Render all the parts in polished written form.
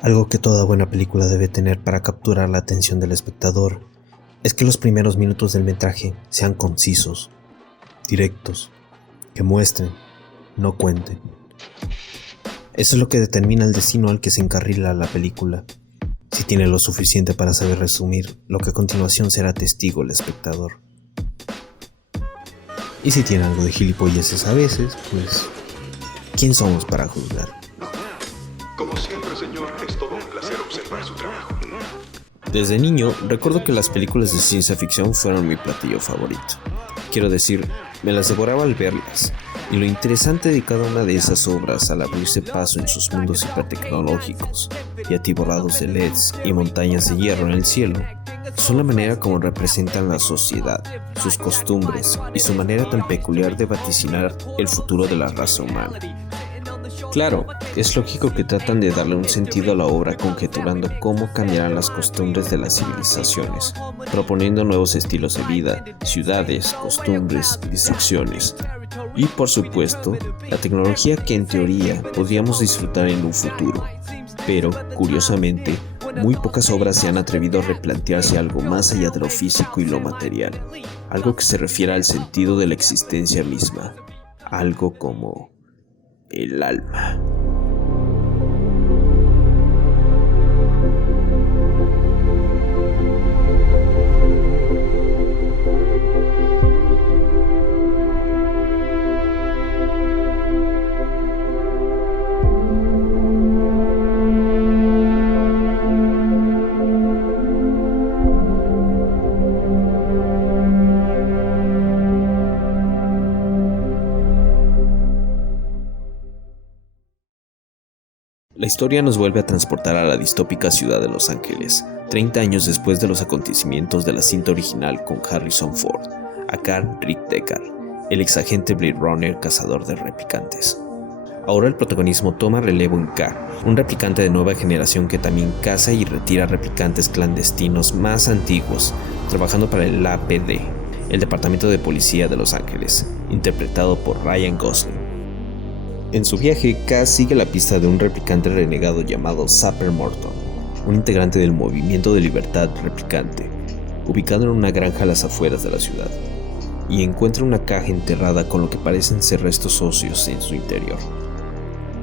Algo que toda buena película debe tener para capturar la atención del espectador es que los primeros minutos del metraje sean concisos, directos, que muestren, no cuenten. Eso es lo que determina el destino al que se encarrila la película, si tiene lo suficiente para saber resumir lo que a continuación será testigo el espectador. Y si tiene algo de gilipolleces a veces, pues, ¿quién somos para juzgar? Como siempre, señor, es todo un placer observar su trabajo. Desde niño, recuerdo que las películas de ciencia ficción fueron mi platillo favorito. Quiero decir, me las devoraba al verlas, y lo interesante de cada una de esas obras al abrirse paso en sus mundos hipertecnológicos y atiborrados de LEDs y montañas de hierro en el cielo, son la manera como representan la sociedad, sus costumbres y su manera tan peculiar de vaticinar el futuro de la raza humana. Claro, es lógico que tratan de darle un sentido a la obra conjeturando cómo cambiarán las costumbres de las civilizaciones, proponiendo nuevos estilos de vida, ciudades, costumbres y distracciones. Y por supuesto, la tecnología que en teoría podríamos disfrutar en un futuro. Pero, curiosamente, muy pocas obras se han atrevido a replantearse algo más allá de lo físico y lo material, algo que se refiere al sentido de la existencia misma, algo como el alma. La historia nos vuelve a transportar a la distópica ciudad de Los Ángeles, 30 años después de los acontecimientos de la cinta original con Harrison Ford, acá Rick Deckard, el exagente Blade Runner cazador de replicantes. Ahora el protagonismo toma relevo en K, un replicante de nueva generación que también caza y retira replicantes clandestinos más antiguos, trabajando para el APD, el Departamento de Policía de Los Ángeles, interpretado por Ryan Gosling. En su viaje, K sigue la pista de un replicante renegado llamado Sapper Morton, un integrante del Movimiento de Libertad Replicante, ubicado en una granja a las afueras de la ciudad, y encuentra una caja enterrada con lo que parecen ser restos óseos en su interior.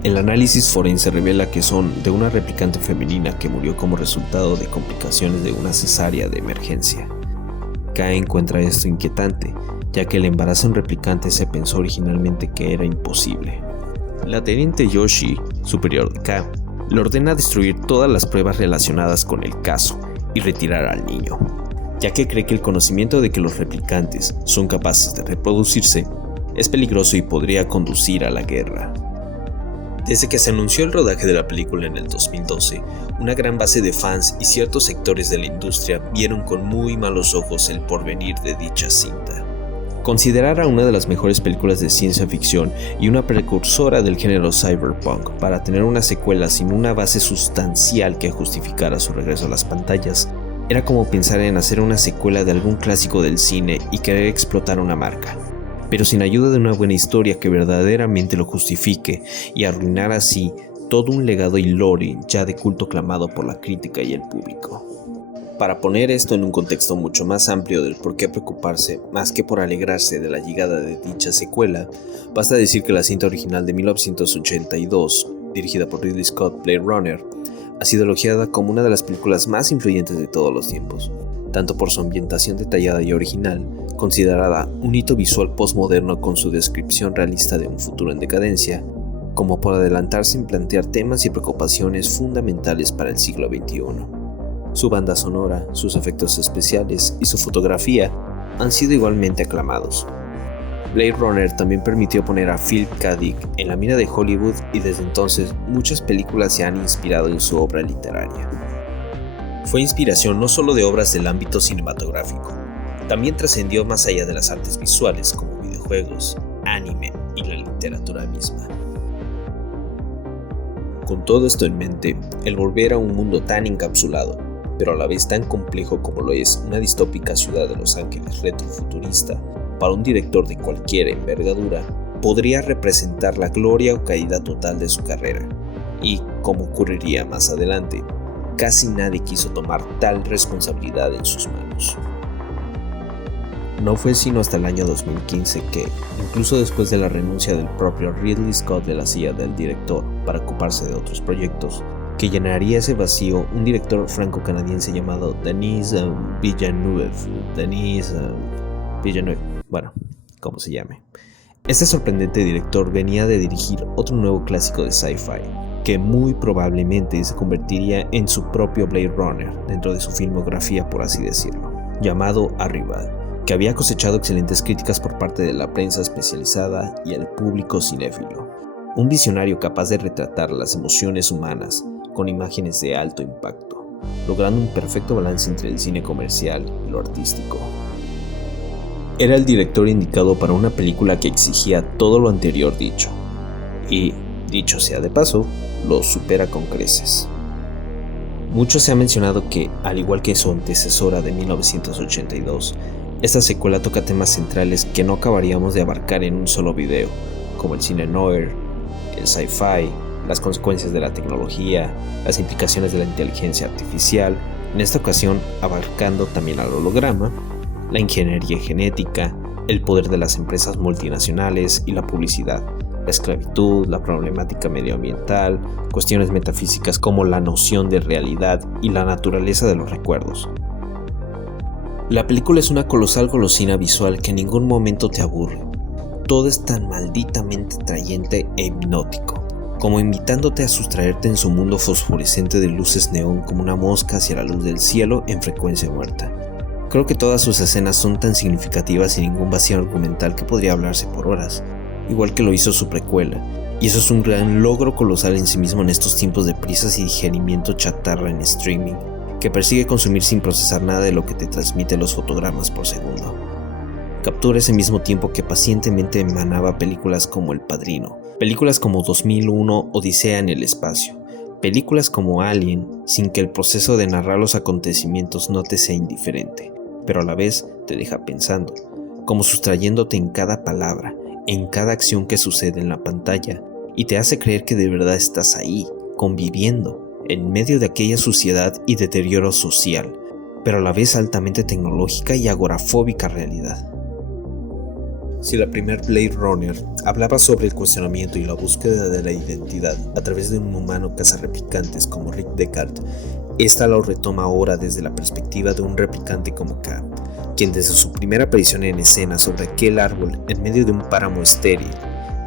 El análisis forense revela que son de una replicante femenina que murió como resultado de complicaciones de una cesárea de emergencia. K encuentra esto inquietante, ya que el embarazo en replicante se pensó originalmente que era imposible. La teniente Yoshi, superior de K, le ordena destruir todas las pruebas relacionadas con el caso y retirar al niño, ya que cree que el conocimiento de que los replicantes son capaces de reproducirse es peligroso y podría conducir a la guerra. Desde que se anunció el rodaje de la película en el 2012, una gran base de fans y ciertos sectores de la industria vieron con muy malos ojos el porvenir de dicha cinta. Considerada una de las mejores películas de ciencia ficción y una precursora del género cyberpunk, para tener una secuela sin una base sustancial que justificara su regreso a las pantallas, era como pensar en hacer una secuela de algún clásico del cine y querer explotar una marca, pero sin ayuda de una buena historia que verdaderamente lo justifique y arruinar así todo un legado y lore ya de culto clamado por la crítica y el público. Para poner esto en un contexto mucho más amplio del por qué preocuparse más que por alegrarse de la llegada de dicha secuela, basta decir que la cinta original de 1982, dirigida por Ridley Scott, Blade Runner, ha sido elogiada como una de las películas más influyentes de todos los tiempos, tanto por su ambientación detallada y original, considerada un hito visual postmoderno con su descripción realista de un futuro en decadencia, como por adelantarse en plantear temas y preocupaciones fundamentales para el siglo XXI. Su banda sonora, sus efectos especiales y su fotografía han sido igualmente aclamados. Blade Runner también permitió poner a Philip K. Dick en la mira de Hollywood y desde entonces muchas películas se han inspirado en su obra literaria. Fue inspiración no solo de obras del ámbito cinematográfico, también trascendió más allá de las artes visuales como videojuegos, anime y la literatura misma. Con todo esto en mente, el volver a un mundo tan encapsulado, pero a la vez tan complejo como lo es una distópica ciudad de Los Ángeles retrofuturista, para un director de cualquier envergadura, podría representar la gloria o caída total de su carrera, y, como ocurriría más adelante, casi nadie quiso tomar tal responsabilidad en sus manos. No fue sino hasta el año 2015 que, incluso después de la renuncia del propio Ridley Scott de la silla del director para ocuparse de otros proyectos, que llenaría ese vacío un director franco-canadiense llamado Denis Villeneuve, bueno, como se llame. Este sorprendente director venía de dirigir otro nuevo clásico de sci-fi, que muy probablemente se convertiría en su propio Blade Runner dentro de su filmografía, por así decirlo, llamado Arrival, que había cosechado excelentes críticas por parte de la prensa especializada y el público cinéfilo. Un visionario capaz de retratar las emociones humanas con imágenes de alto impacto, logrando un perfecto balance entre el cine comercial y lo artístico. Era el director indicado para una película que exigía todo lo anterior dicho, y, dicho sea de paso, lo supera con creces. Mucho se ha mencionado que, al igual que su antecesora de 1982, esta secuela toca temas centrales que no acabaríamos de abarcar en un solo video, como el cine noir, el sci-fi, las consecuencias de la tecnología, las implicaciones de la inteligencia artificial, en esta ocasión abarcando también al holograma, la ingeniería genética, el poder de las empresas multinacionales y la publicidad, la esclavitud, la problemática medioambiental, cuestiones metafísicas como la noción de realidad y la naturaleza de los recuerdos. La película es una colosal golosina visual que en ningún momento te aburre. Todo es tan malditamente atrayente e hipnótico, como invitándote a sustraerte en su mundo fosforescente de luces neón como una mosca hacia la luz del cielo en frecuencia muerta. Creo que todas sus escenas son tan significativas sin ningún vacío argumental que podría hablarse por horas, igual que lo hizo su precuela, y eso es un gran logro colosal en sí mismo en estos tiempos de prisas y digerimiento chatarra en streaming, que persigue consumir sin procesar nada de lo que te transmite los fotogramas por segundo. Captura ese mismo tiempo que pacientemente emanaba películas como El Padrino, películas como 2001 Odisea en el espacio, películas como Alien, sin que el proceso de narrar los acontecimientos no te sea indiferente, pero a la vez te deja pensando, como sustrayéndote en cada palabra, en cada acción que sucede en la pantalla, y te hace creer que de verdad estás ahí, conviviendo, en medio de aquella suciedad y deterioro social, pero a la vez altamente tecnológica y agorafóbica realidad. Si la primer Blade Runner hablaba sobre el cuestionamiento y la búsqueda de la identidad a través de un humano cazarreplicantes como Rick Deckard, esta lo retoma ahora desde la perspectiva de un replicante como K, quien desde su primera aparición en escena sobre aquel árbol en medio de un páramo estéril,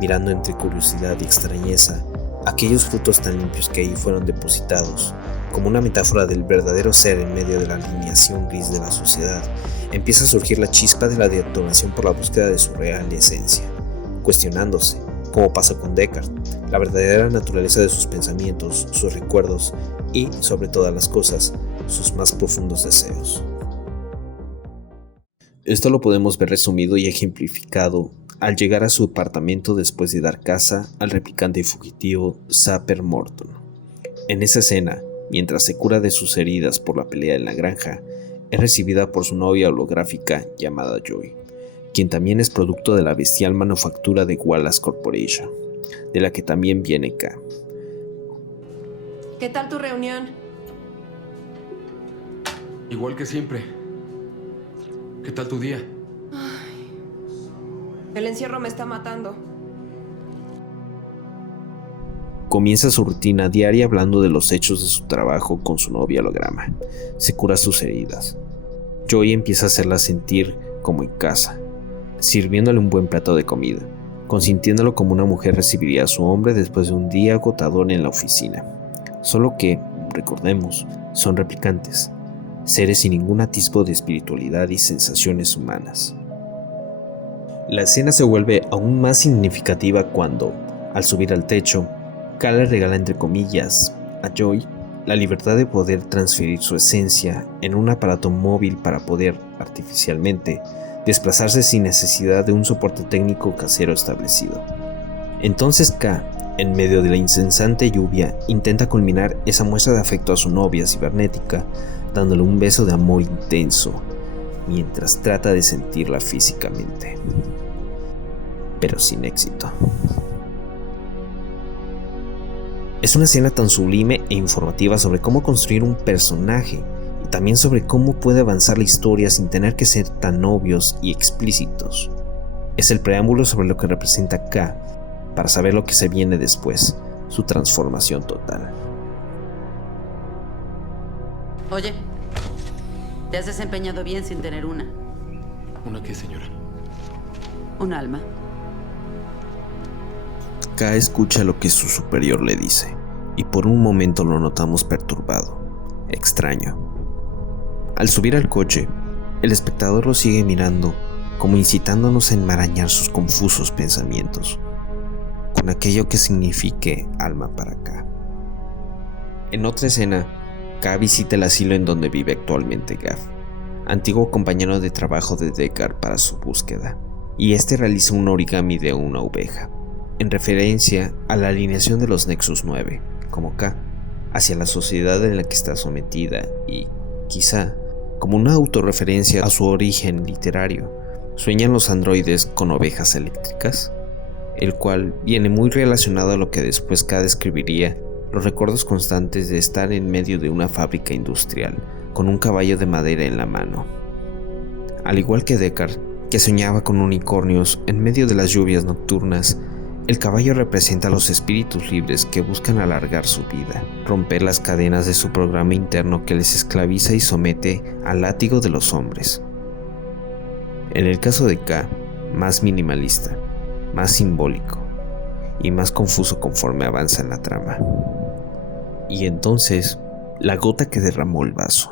mirando entre curiosidad y extrañeza aquellos frutos tan limpios que ahí fueron depositados, como una metáfora del verdadero ser en medio de la alineación gris de la sociedad, empieza a surgir la chispa de la detonación por la búsqueda de su real esencia, cuestionándose, como pasa con Deckard, la verdadera naturaleza de sus pensamientos, sus recuerdos y, sobre todas las cosas, sus más profundos deseos. Esto lo podemos ver resumido y ejemplificado al llegar a su apartamento después de dar caza al replicante fugitivo Sapper Morton. En esa escena, mientras se cura de sus heridas por la pelea en la granja, es recibida por su novia holográfica llamada Joy, quien también es producto de la bestial manufactura de Wallace Corporation, de la que también viene K. ¿Qué tal tu reunión? Igual que siempre. ¿Qué tal tu día? El encierro me está matando. Comienza su rutina diaria hablando de los hechos de su trabajo con su novia holograma. Se cura sus heridas. Joy empieza a hacerla sentir como en casa, sirviéndole un buen plato de comida, consintiéndolo como una mujer recibiría a su hombre después de un día agotador en la oficina. Solo que, recordemos, son replicantes, seres sin ningún atisbo de espiritualidad y sensaciones humanas. La escena se vuelve aún más significativa cuando, al subir al techo, K le regala entre comillas a Joy la libertad de poder transferir su esencia en un aparato móvil para poder, artificialmente, desplazarse sin necesidad de un soporte técnico casero establecido. Entonces K, en medio de la incesante lluvia, intenta culminar esa muestra de afecto a su novia cibernética, dándole un beso de amor intenso, mientras trata de sentirla físicamente, pero sin éxito. Es una escena tan sublime e informativa sobre cómo construir un personaje y también sobre cómo puede avanzar la historia sin tener que ser tan obvios y explícitos. Es el preámbulo sobre lo que representa K para saber lo que se viene después, su transformación total. Oye, te has desempeñado bien sin tener una. ¿Una qué, señora? Un alma. K escucha lo que su superior le dice, y por un momento lo notamos perturbado, extraño. Al subir al coche, el espectador lo sigue mirando, como incitándonos a enmarañar sus confusos pensamientos, con aquello que signifique alma para K. En otra escena, K visita el asilo en donde vive actualmente Gav, antiguo compañero de trabajo de Deckard para su búsqueda, y este realiza un origami de una oveja, en referencia a la alineación de los Nexus 9, como K, hacia la sociedad en la que está sometida y, quizá, como una autorreferencia a su origen literario, ¿sueñan los androides con ovejas eléctricas? El cual viene muy relacionado a lo que después K describiría los recuerdos constantes de estar en medio de una fábrica industrial, con un caballo de madera en la mano. Al igual que Deckard, que soñaba con unicornios en medio de las lluvias nocturnas, el caballo representa a los espíritus libres que buscan alargar su vida, romper las cadenas de su programa interno que les esclaviza y somete al látigo de los hombres. En el caso de K, más minimalista, más simbólico y más confuso conforme avanza en la trama. Y entonces, la gota que derramó el vaso.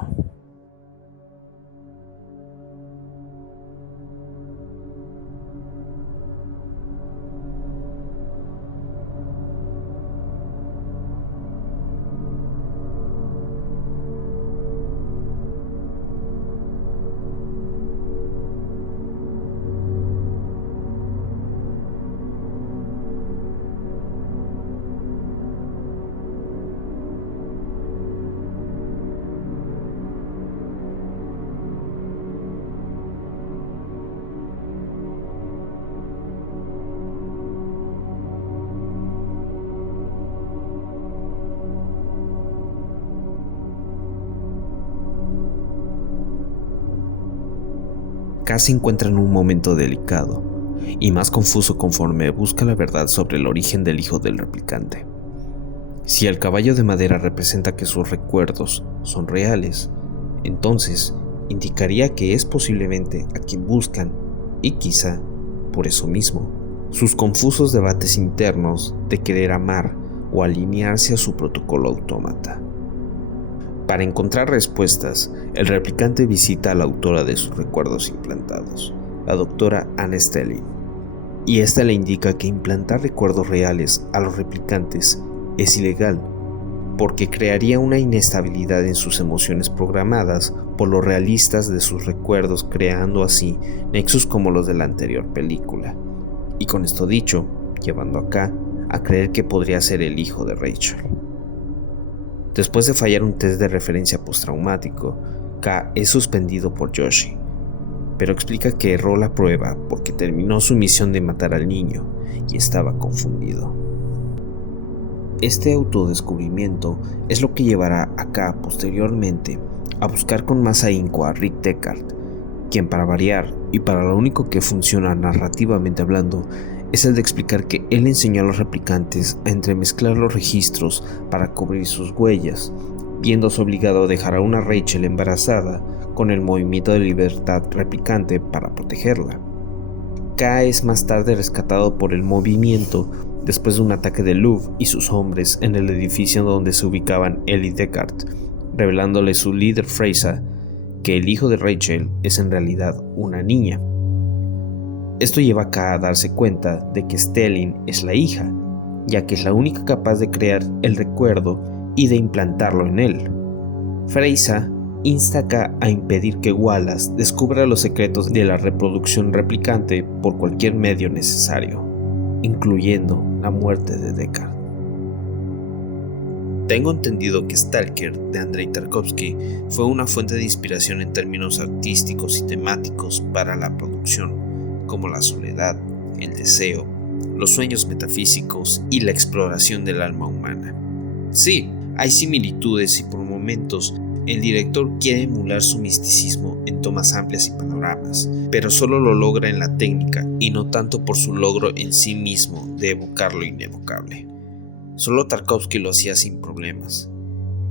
K se encuentra en un momento delicado y más confuso conforme busca la verdad sobre el origen del hijo del replicante. Si el caballo de madera representa que sus recuerdos son reales, entonces indicaría que es posiblemente a quien buscan y quizá, por eso mismo, sus confusos debates internos de querer amar o alinearse a su protocolo autómata. Para encontrar respuestas, el replicante visita a la autora de sus recuerdos implantados, la doctora Anne Stelling, y esta le indica que implantar recuerdos reales a los replicantes es ilegal, porque crearía una inestabilidad en sus emociones programadas por lo realistas de sus recuerdos, creando así nexos como los de la anterior película, y con esto dicho, llevando a K a creer que podría ser el hijo de Rachel. Después de fallar un test de referencia postraumático, K es suspendido por Yoshi, pero explica que erró la prueba porque terminó su misión de matar al niño y estaba confundido. Este autodescubrimiento es lo que llevará a K posteriormente a buscar con más ahínco a Rick Deckard, quien para variar y para lo único que funciona narrativamente hablando es el de explicar que él enseñó a los replicantes a entremezclar los registros para cubrir sus huellas, viéndose obligado a dejar a una Rachel embarazada con el movimiento de libertad replicante para protegerla. K es más tarde rescatado por el movimiento después de un ataque de Luv y sus hombres en el edificio donde se ubicaban él y Deckard, revelándole su líder Freysa que el hijo de Rachel es en realidad una niña. Esto lleva a K a darse cuenta de que Stelling es la hija, ya que es la única capaz de crear el recuerdo y de implantarlo en él. Freysa insta a K a impedir que Wallace descubra los secretos de la reproducción replicante por cualquier medio necesario, incluyendo la muerte de Deckard. Tengo entendido que Stalker de Andrei Tarkovsky fue una fuente de inspiración en términos artísticos y temáticos para la producción, como la soledad, el deseo, los sueños metafísicos y la exploración del alma humana. Sí, hay similitudes y por momentos el director quiere emular su misticismo en tomas amplias y panoramas, pero solo lo logra en la técnica y no tanto por su logro en sí mismo de evocar lo inevocable. Solo Tarkovsky lo hacía sin problemas.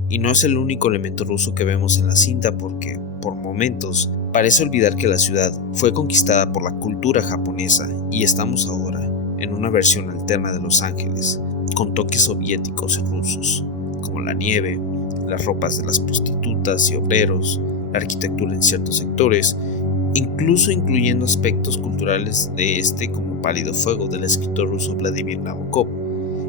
Y no es el único elemento ruso que vemos en la cinta porque, por momentos, parece olvidar que la ciudad fue conquistada por la cultura japonesa y estamos ahora en una versión alterna de Los Ángeles, con toques soviéticos y rusos, como la nieve, las ropas de las prostitutas y obreros, la arquitectura en ciertos sectores, incluso incluyendo aspectos culturales de como Pálido Fuego del escritor ruso Vladimir Nabokov,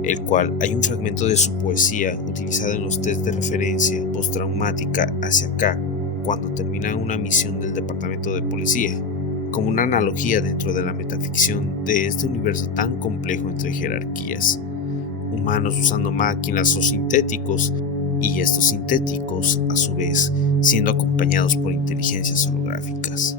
el cual hay un fragmento de su poesía utilizado en los test de referencia postraumática hacia K cuando termina una misión del departamento de policía, como una analogía dentro de la metaficción de este universo tan complejo entre jerarquías, humanos usando máquinas o sintéticos, y estos sintéticos, a su vez, siendo acompañados por inteligencias holográficas.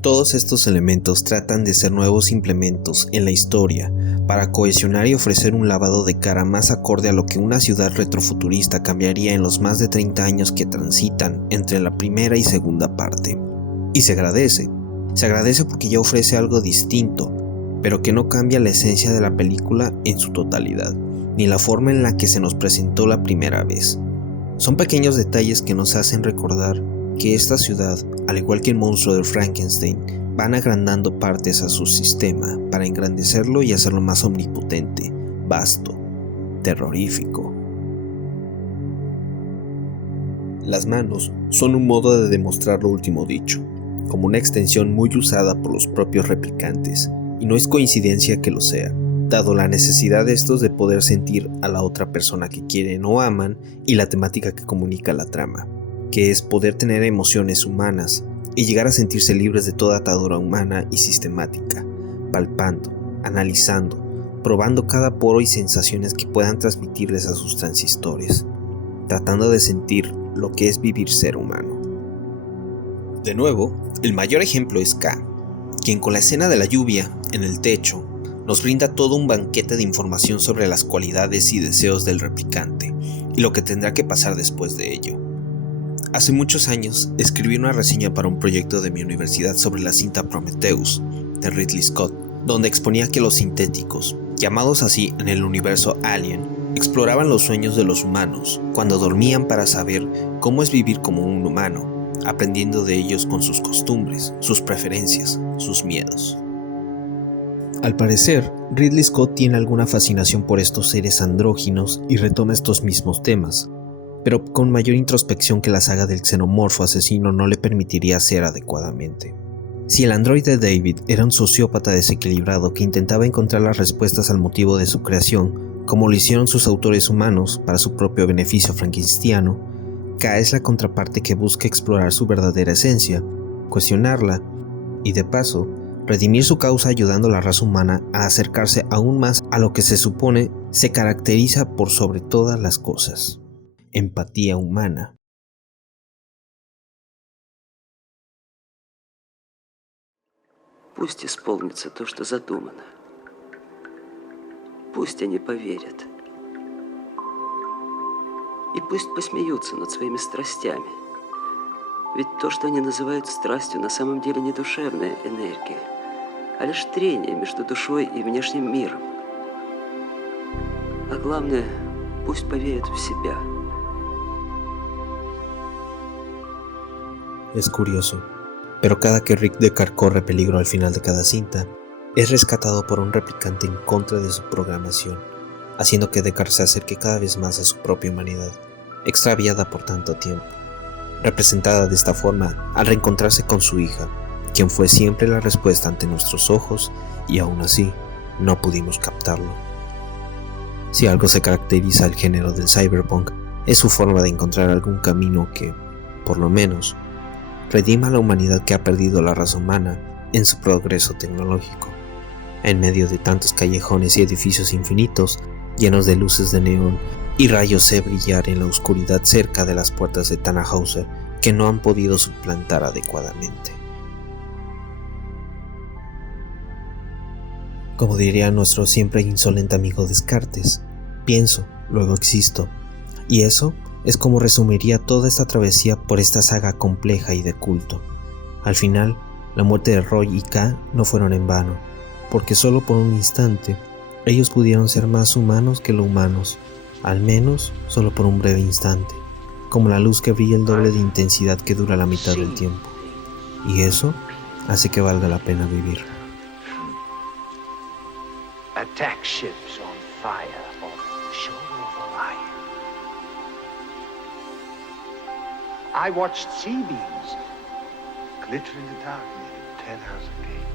Todos estos elementos tratan de ser nuevos implementos en la historia para cohesionar y ofrecer un lavado de cara más acorde a lo que una ciudad retrofuturista cambiaría en los más de 30 años que transitan entre la primera y segunda parte. Y se agradece porque ya ofrece algo distinto, pero que no cambia la esencia de la película en su totalidad, ni la forma en la que se nos presentó la primera vez. Son pequeños detalles que nos hacen recordar que esta ciudad, al igual que el monstruo de Frankenstein, van agrandando partes a su sistema para engrandecerlo y hacerlo más omnipotente, vasto, terrorífico. Las manos son un modo de demostrar lo último dicho, como una extensión muy usada por los propios replicantes, y no es coincidencia que lo sea, dado la necesidad de estos de poder sentir a la otra persona que quieren o aman y la temática que comunica la trama, que es poder tener emociones humanas y llegar a sentirse libres de toda atadura humana y sistemática, palpando, analizando, probando cada poro y sensaciones que puedan transmitirles a sus transistores, tratando de sentir lo que es vivir ser humano. De nuevo, el mayor ejemplo es K, quien con la escena de la lluvia en el techo nos brinda todo un banquete de información sobre las cualidades y deseos del replicante y lo que tendrá que pasar después de ello. Hace muchos años escribí una reseña para un proyecto de mi universidad sobre la cinta Prometheus de Ridley Scott, donde exponía que los sintéticos, llamados así en el universo Alien, exploraban los sueños de los humanos cuando dormían para saber cómo es vivir como un humano, aprendiendo de ellos con sus costumbres, sus preferencias, sus miedos. Al parecer, Ridley Scott tiene alguna fascinación por estos seres andróginos y retoma estos mismos temas, pero con mayor introspección que la saga del xenomorfo asesino no le permitiría hacer adecuadamente. Si el androide David era un sociópata desequilibrado que intentaba encontrar las respuestas al motivo de su creación, como lo hicieron sus autores humanos para su propio beneficio frankensteiniano, K es la contraparte que busca explorar su verdadera esencia, cuestionarla y, de paso, redimir su causa ayudando a la raza humana a acercarse aún más a lo que se supone se caracteriza por sobre todas las cosas: empatía humana. Пусть исполнится то, что задумано. Пусть они поверят. И пусть посмеются над своими страстями. Ведь то, что они называют страстью, на самом деле не душевная энергия, а лишь трение между душой и внешним миром. А главное, пусть поверят в себя. Es curioso, pero cada que Rick Deckard corre peligro al final de cada cinta, es rescatado por un replicante en contra de su programación, haciendo que Deckard se acerque cada vez más a su propia humanidad, extraviada por tanto tiempo, representada de esta forma al reencontrarse con su hija, quien fue siempre la respuesta ante nuestros ojos y aún así no pudimos captarlo. Si algo se caracteriza al género del cyberpunk, es su forma de encontrar algún camino que, por lo menos, redima a la humanidad que ha perdido la raza humana en su progreso tecnológico, en medio de tantos callejones y edificios infinitos llenos de luces de neón y rayos C brillar en la oscuridad cerca de las puertas de Tannhauser que no han podido suplantar adecuadamente. Como diría nuestro siempre insolente amigo Descartes, pienso, luego existo. Y eso es como resumiría toda esta travesía por esta saga compleja y de culto. Al final, la muerte de Roy y K no fueron en vano, porque solo por un instante ellos pudieron ser más humanos que lo humanos, al menos solo por un breve instante, como la luz que brilla el doble de intensidad que dura la mitad del tiempo. Y eso hace que valga la pena vivir. Attack ships on fire off the shore of Orion. I watched sea beams glitter in the dark near 10 House Gate.